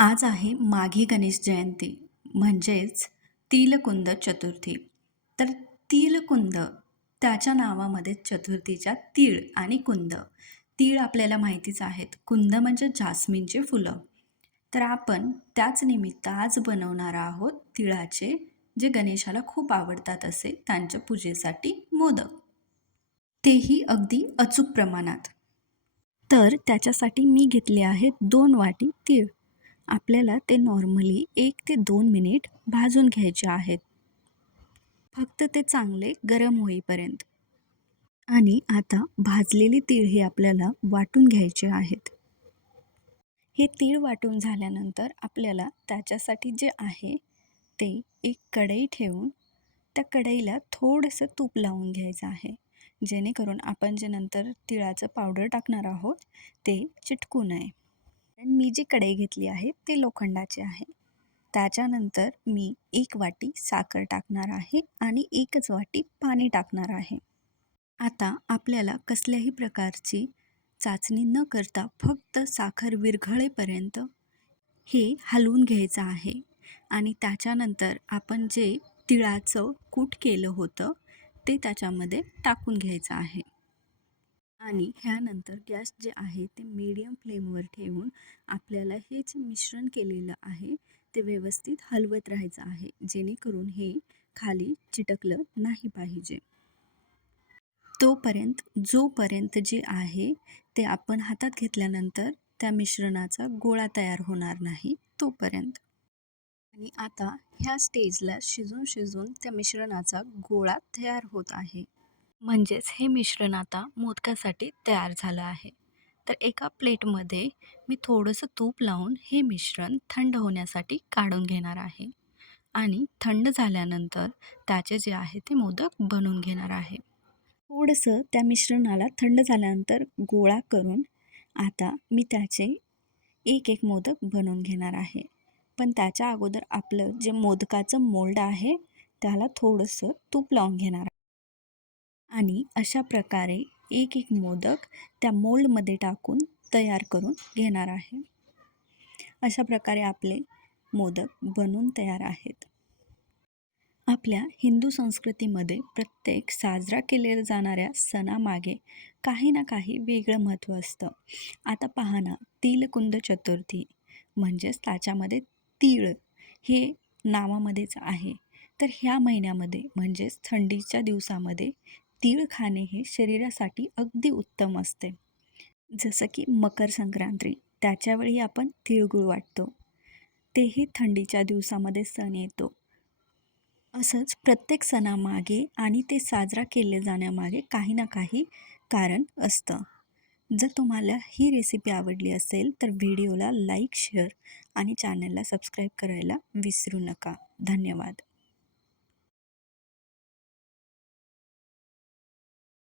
आज आहे माघी गणेश जयंती म्हणजेच तिलकुंद चतुर्थी. तर तिलकुंद त्याच्या नावामध्ये चतुर्थीच्या तीळ आणि कुंद. तीळ आपल्याला माहितीच आहेत. कुंद म्हणजे जास्मिनचे फुलं. तर आपण त्याच निमित्त आज बनवणार आहोत तिळाचे जे गणेशाला खूप आवडतात असे त्यांच्या पूजेसाठी मोदक. तेही अगदी अचूक प्रमाणात. तर त्याच्यासाठी मी घेतले आहेत दोन वाटी तीळ. आपल्याला ते नॉर्मली एक ते दोन मिनिट भाजून घ्यायचे आहेत. फक्त ते चांगले गरम होईपर्यंत. आणि आता भाजलेली तीळ हे आपल्याला वाटून घ्यायचे आहेत. हे तीळ वाटून झाल्यानंतर आपल्याला त्याच्यासाठी जे आहे ते एक कढई ठेवून त्या कढईला थोडंसं तूप लावून घ्यायचं आहे. जेणेकरून आपण जे नंतर तिळाचं पावडर टाकणार आहोत ते चिटकू नये. कारण मी जी कढई घेतली आहे ते लोखंडाचे आहे. त्याच्यानंतर मी एक वाटी साखर टाकणार आहे आणि एकच वाटी पाणी टाकणार आहे. आता आपल्याला कसल्याही प्रकारची चाचणी न करता फक्त साखर विरघळेपर्यंत हे हलवून घ्यायचं आहे आणि त्याच्यानंतर आपण जे तिळाचं कूट केलं होतं ते त्याच्यामध्ये टाकून घ्यायचं आहे. आणि ह्यानंतर गॅस जे आहे ते मीडियम फ्लेमवर ठेवून आपल्याला हे जे मिश्रण केलेलं आहे ते व्यवस्थित हलवत राहायचं आहे जेणेकरून हे खाली चिटकलं नाही पाहिजे. तोपर्यंत जोपर्यंत जे आहे ते आपण हातात घेतल्यानंतर त्या मिश्रणाचा गोळा तयार होणार नाही तोपर्यंत. आणि आता ह्या स्टेजला शिजून शिजून त्या मिश्रणाचा गोळा तयार होत आहे. म्हणजेच हे मिश्रण आता मोदकासाठी तयार झालं आहे. तर एका प्लेटमध्ये मी थोडंसं तूप लावून हे मिश्रण थंड होण्यासाठी काढून घेणार आहे. आणि थंड झाल्यानंतर त्याचे जे आहे ते मोदक बनवून घेणार आहे. थोडंसं त्या मिश्रणाला थंड झाल्यानंतर गोळा करून आता मी त्याचे एक एक मोदक बनवून घेणार आहे. पण त्याच्या अगोदर आपलं जे मोदकाचं मोल्ड आहे त्याला थोडंसं तूप लावून घेणार आणि अशा प्रकारे एक एक मोदक त्या मोल्डमध्ये टाकून तयार करून घेणार आहे. अशा प्रकारे आपले मोदक बनून तयार आहेत. आपल्या हिंदू संस्कृतीमध्ये प्रत्येक साजरा केल्या जाणाऱ्या सणामागे काही ना काही वेगळं महत्त्व असतं. आता पहा ना तिलकुंद चतुर्थी म्हणजेच त्याच्यामध्ये तीळ हे नावामध्येच आहे. तर ह्या महिन्यामध्ये म्हणजेच थंडीच्या दिवसामध्ये तीळ खाणे हे शरीरासाठी अगदी उत्तम असते. जसं की मकर संक्रांती त्याच्यावेळी आपण तिळगुळ वाटतो. तेही थंडीच्या दिवसामध्ये सण येतो. असंच प्रत्येक सणामागे आणि ते साजरा केले जाण्यामागे काही ना काही कारण असतं. जर तुम्हाला ही रेसिपी आवडली असेल तर व्हिडिओला लाईक शेअर आणि चॅनलला सबस्क्राईब करायला विसरू नका. धन्यवाद.